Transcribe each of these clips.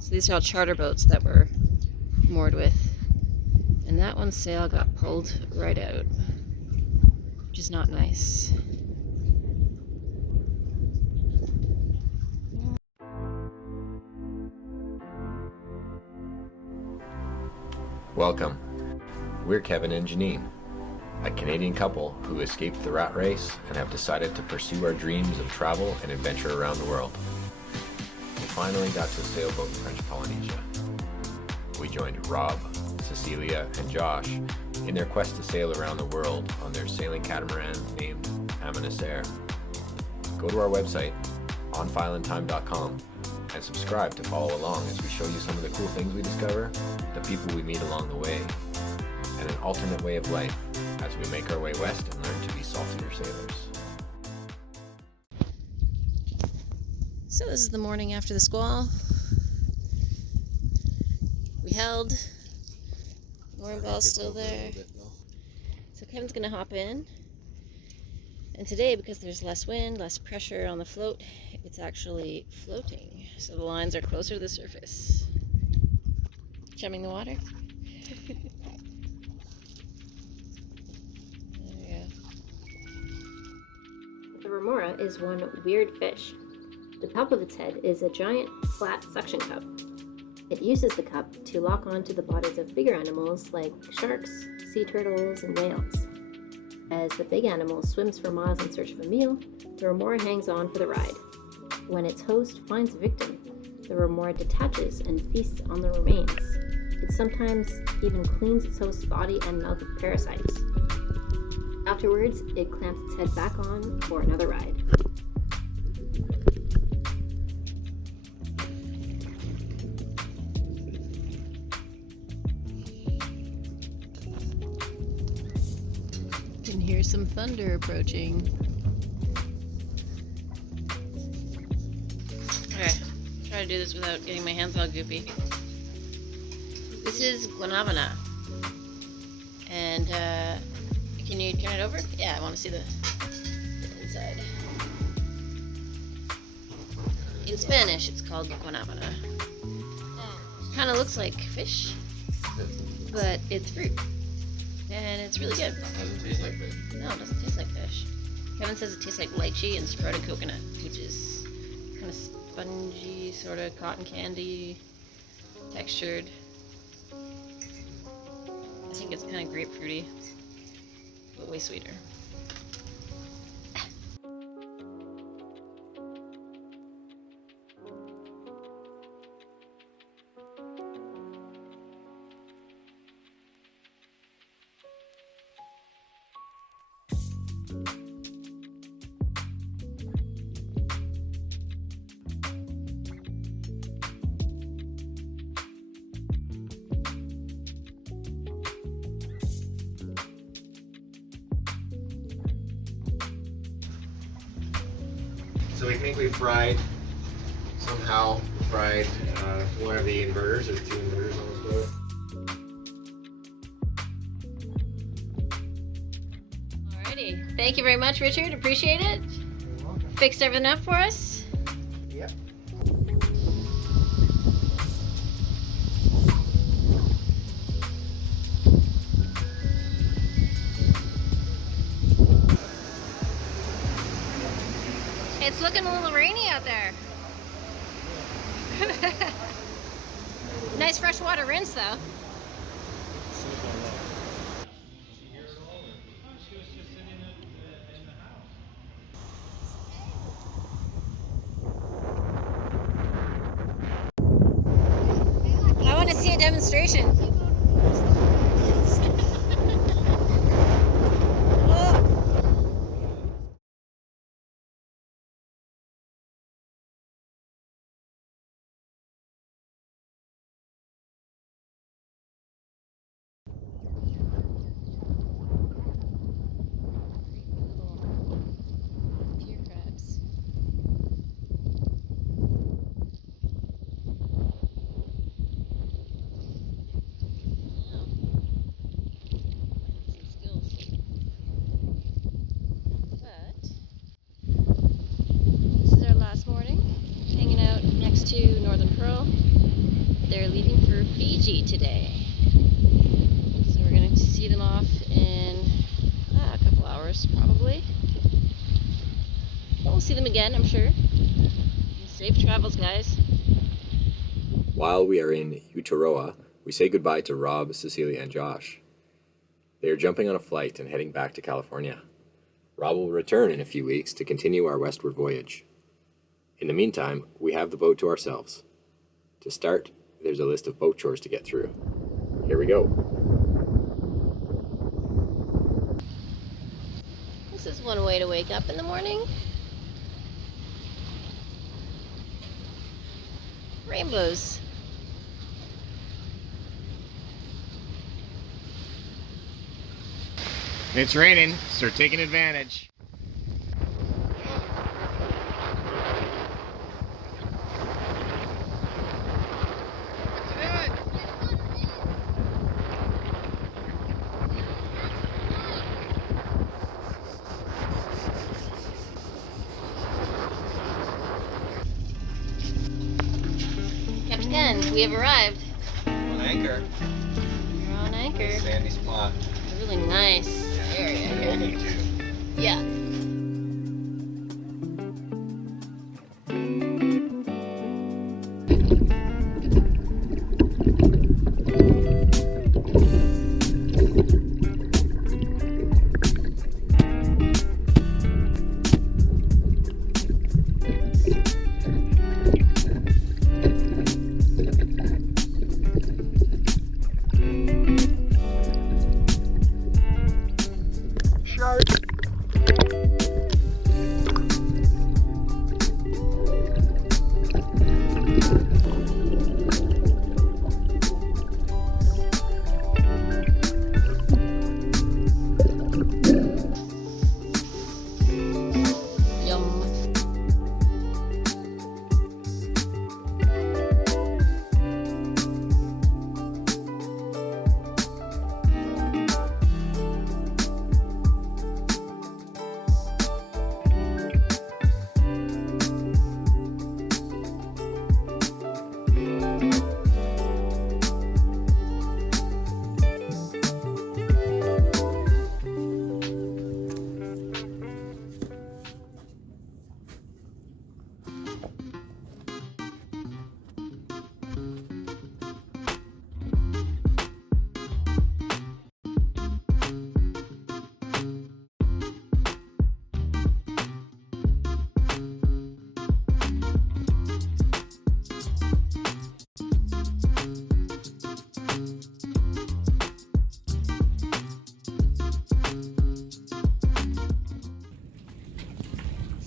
So these are all charter boats that we're moored with. And that one's sail got pulled right out, which is not nice. Welcome. We're Kevin and Janine, a Canadian couple who escaped the rat race and have decided to pursue our dreams of travel and adventure around the world. We finally got to a sailboat in French Polynesia. We joined Rob, Cecilia, and Josh in their quest to sail around the world on their sailing catamaran named Amanecer. Go to our website, onfileandtime.com, and subscribe to follow along as we show you some of the cool things we discover, the people we meet along the way, and an alternate way of life as we make our way west and learn to be saltier sailors. So this is the morning after the squall. We held. Warm ball's still there. So Kevin's gonna hop in. And today, because there's less wind, less pressure on the float, it's actually floating. So the lines are closer to the surface. Chumming the water. There we go. The remora is one weird fish. The top of its head is a giant, flat suction cup. It uses the cup to lock onto the bodies of bigger animals like sharks, sea turtles, and whales. As the big animal swims for miles in search of a meal, the remora hangs on for the ride. When its host finds a victim, the remora detaches and feasts on the remains. It sometimes even cleans its host's body and mouth of parasites. Afterwards, it clamps its head back on for another ride. Can hear some thunder approaching. Okay, try to do this without getting my hands all goopy. This is guanabana. And can you turn it over? Yeah, I want to see the inside. In Spanish, it's called guanabana. Kind of looks like fish, but it's fruit. And it's really good. It doesn't taste like fish. No, it doesn't taste like fish. Kevin says it tastes like lychee and sprouted coconut, which is kind of spongy, sort of cotton candy textured. I think it's kind of grapefruity, but way sweeter. So we think we somehow fried one of the inverters. There's 2 inverters on this boat. Alrighty, thank you very much, Richard. Appreciate it. You're welcome. Fixed everything up for us. Yep. It's looking a little rainy out there. Nice freshwater rinse though. I want to see a demonstration. to Northern Pearl. they're leaving for Fiji today. So we're going to see them off in a couple hours probably. We'll see them again, I'm sure. Safe travels, guys. While we are in Uturoa, we say goodbye to Rob, Cecilia, and Josh. They are jumping on a flight and heading back to California. Rob will return in a few weeks to continue our westward voyage. In the meantime, we have the boat to ourselves. To start, there's a list of boat chores to get through. Here we go. This is one way to wake up in the morning. Rainbows. It's raining, so we're taking advantage. Captain, we have arrived. On anchor. We're on anchor. Sandy spot. A really nice area here. Yeah.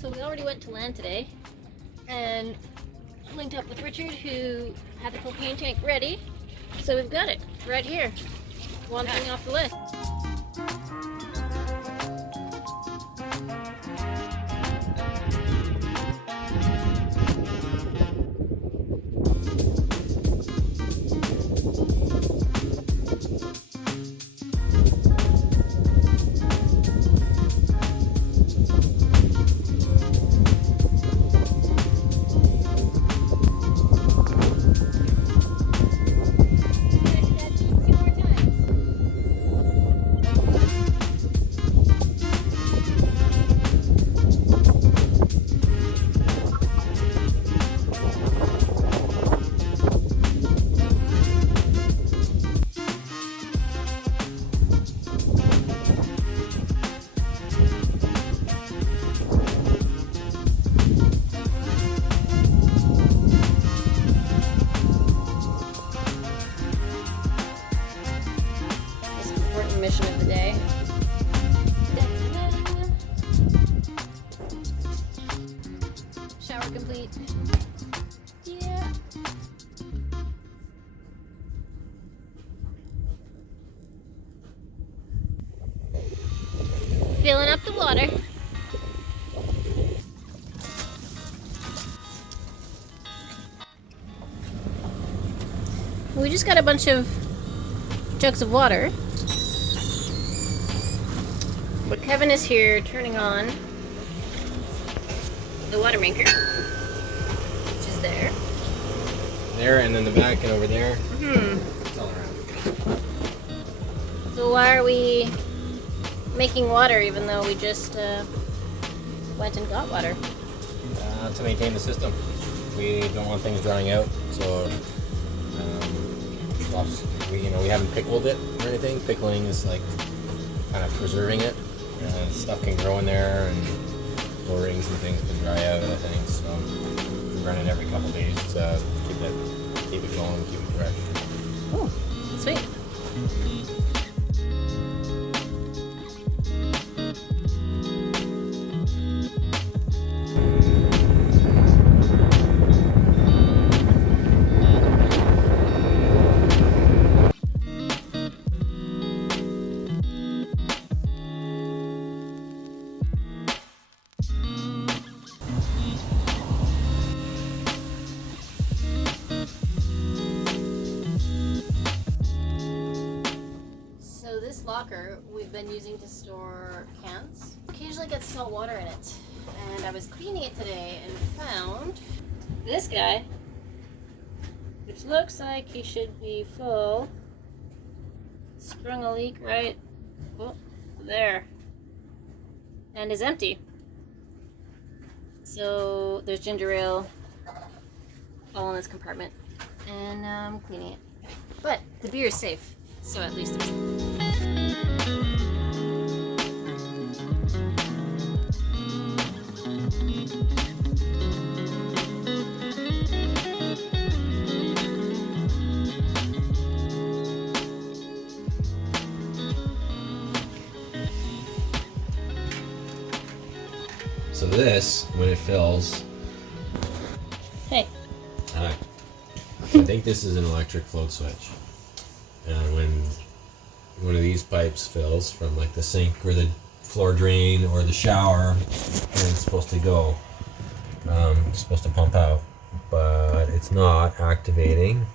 So we already went to land today and linked up with Richard, who had the propane tank ready. So we've got it right here. One thing off the list. Mission of the day. Shower complete. Yeah. Filling up the water. We just got a bunch of jugs of water. But Kevin is here turning on the water maker, which is there. there, and then the back, and over there. Mm-hmm. It's all around. So why are we making water even though we just went and got water? To maintain the system. We don't want things drying out, so we haven't pickled it or anything. Pickling is like kind of preserving it, and stuff can grow in there, and O-rings and things can dry out, I think. So we run it every couple days to keep it going, keep it fresh. Oh, sweet. This locker we've been using to store cans. Occasionally gets salt water in it. And I was cleaning it today and found this guy, which looks like he should be full. Sprung a leak right there. And is empty. So there's ginger ale all in this compartment. And now I'm cleaning it. But the beer is safe, so at least it's So this, when it fills, hey. Hi. I think this is an electric float switch. And when one of these pipes fills from like the sink or the floor drain or the shower, where it's supposed to go, it's supposed to pump out, but it's not activating.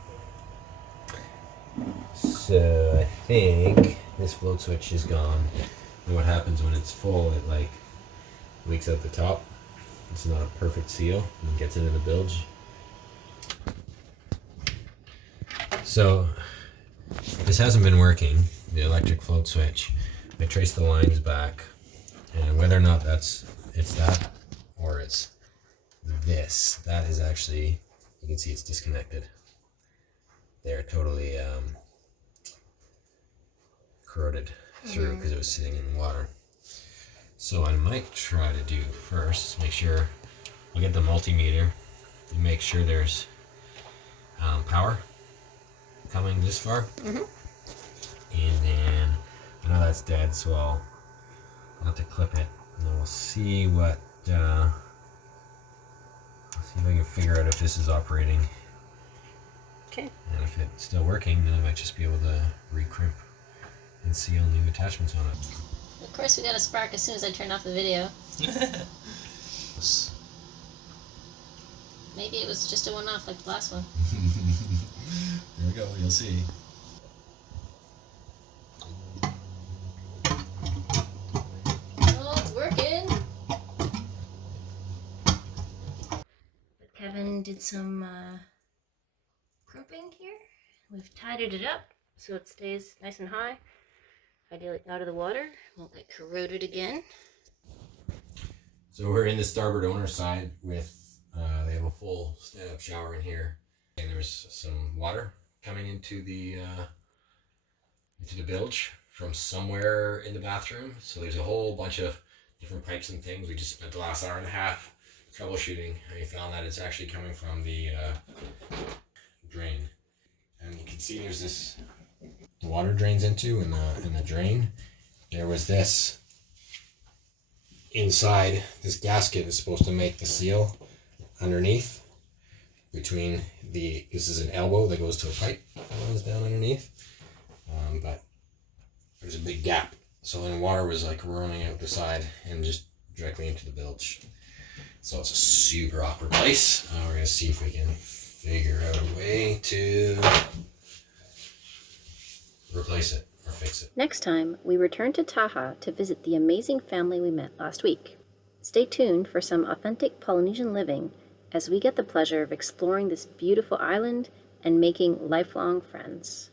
So I think this float switch is gone. And what happens when it's full, it like leaks out the top. It's not a perfect seal and gets into the bilge. So this hasn't been working, the electric float switch. I traced the lines back, and whether or not it's that or it's this, that is actually, you can see it's disconnected. They're totally corroded through because it was sitting in the water. So what I might try to do first is make sure, I'll get the multimeter and make sure there's power coming this far. And then I know that's dead, so I'll have to clip it, and then we'll see what see if I can figure out if this is operating. Okay. And if it's still working, then I might just be able to recrimp and seal new attachments on it. Of course we got a spark as soon as I turned off the video. Maybe it was just a one-off like the last one. There we go, you'll see. Oh, it's working! But Kevin did some crimping here. We've tidied it up so it stays nice and high. Ideally out of the water, won't get corroded again. So we're in the starboard owner side with, they have a full stand-up shower in here. And there's some water coming into the bilge from somewhere in the bathroom. So there's a whole bunch of different pipes and things. We just spent the last hour and a half troubleshooting, and we found that it's actually coming from the drain. And you can see there's this, the water drains into in the drain. There was this inside, this gasket is supposed to make the seal underneath between this is an elbow that goes to a pipe that runs down underneath, but there's a big gap, so then water was like running out the side and just directly into the bilge. So it's a super awkward place. We're gonna see if we can figure out a way to replace it or fix it. Next time, we return to Taha'a to visit the amazing family we met last week. Stay tuned for some authentic Polynesian living as we get the pleasure of exploring this beautiful island and making lifelong friends.